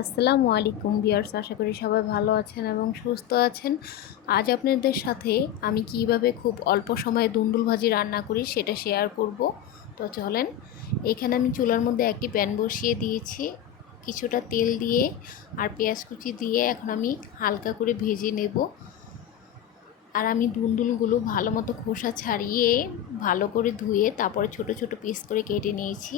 আসসালামু আলাইকুম ভিউয়ার্স, আশা করি সবাই ভালো আছেন এবং সুস্থ আছেন। আজ আপনাদের সাথে আমি কিভাবে খুব অল্প সময়ে দুন্দুল ভাজি রান্না করি সেটা শেয়ার করব। তো চলেন, এখানে আমি চুলার মধ্যে একটি প্যান বসিয়ে দিয়েছি, কিছুটা তেল দিয়ে আর পেঁয়াজ কুচি দিয়ে এখন আমি হালকা করে ভেজে নেব। আর আমি দুন্দুলগুলো ভালো মতো খোসা ছাড়িয়ে ভালো করে ধুয়ে তারপরে ছোট ছোট পিস করে কেটে নিয়েছি।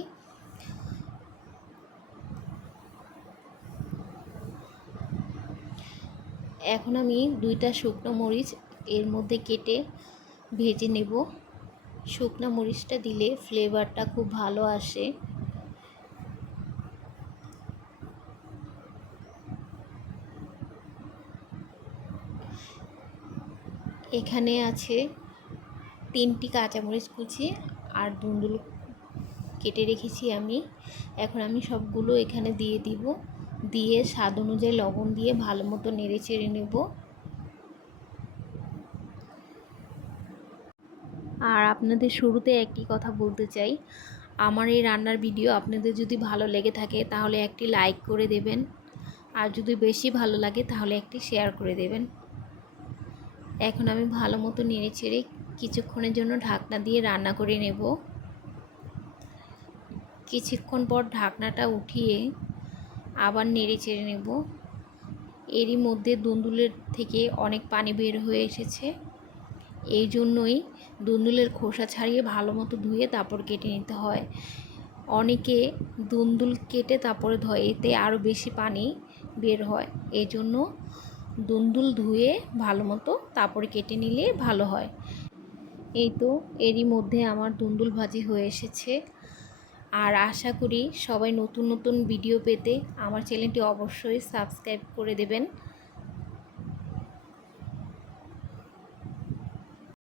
এখন আমি দুইটা শুকনো মরিচ এর মধ্যে কেটে ভেজে নেব। শুকনো মরিচটা দিলে ফ্লেভারটা খুব ভালো আসে। এখানে আছে 3টি কাঁচামরিচ কুচি আর দুন্দুল কেটে রেখেছি আমি। এখন আমি সবগুলো এখানে দিয়ে দিব, দিয়ে স্বাদ অনুযায়ী লবণ দিয়ে ভালো মতো নেড়ে চেড়ে নেব। আর আপনাদের শুরুতে একটি কথা বলতে চাই, আমার এই রান্নার ভিডিও আপনাদের যদি ভালো লেগে থাকে তাহলে একটি লাইক করে দেবেন, আর যদি বেশি ভালো লাগে তাহলে একটি শেয়ার করে দেবেন। এখন আমি ভালো মতো নেড়ে চেড়ে কিছুক্ষণের জন্য ঢাকনা দিয়ে রান্না করে নেব। কিছুক্ষণ পর ঢাকনাটা উঠিয়ে আবার নেড়ে চেড়ে নেব। এরই মধ্যে দুন্দুলের থেকে অনেক পানি বের হয়ে এসেছে, এই জন্যই দুন্দুলের খোসা ছাড়িয়ে ভালো মতো ধুয়ে তারপর কেটে নিতে হয়। অনেকে দুন্দুল কেটে তারপরে ধোয়, এতে আরও বেশি পানি বের হয়। এই জন্য দুন্দুল ধুয়ে ভালো মতো তারপরে কেটে নিলে ভালো হয়। এই তো এরই মধ্যে আমার দুন্দুল ভাজি হয়ে এসেছে। আর আশা করি সবাই নতুন নতুন ভিডিও পেতে আমার চ্যানেলটি অবশ্যই সাবস্ক্রাইব করে দেবেন।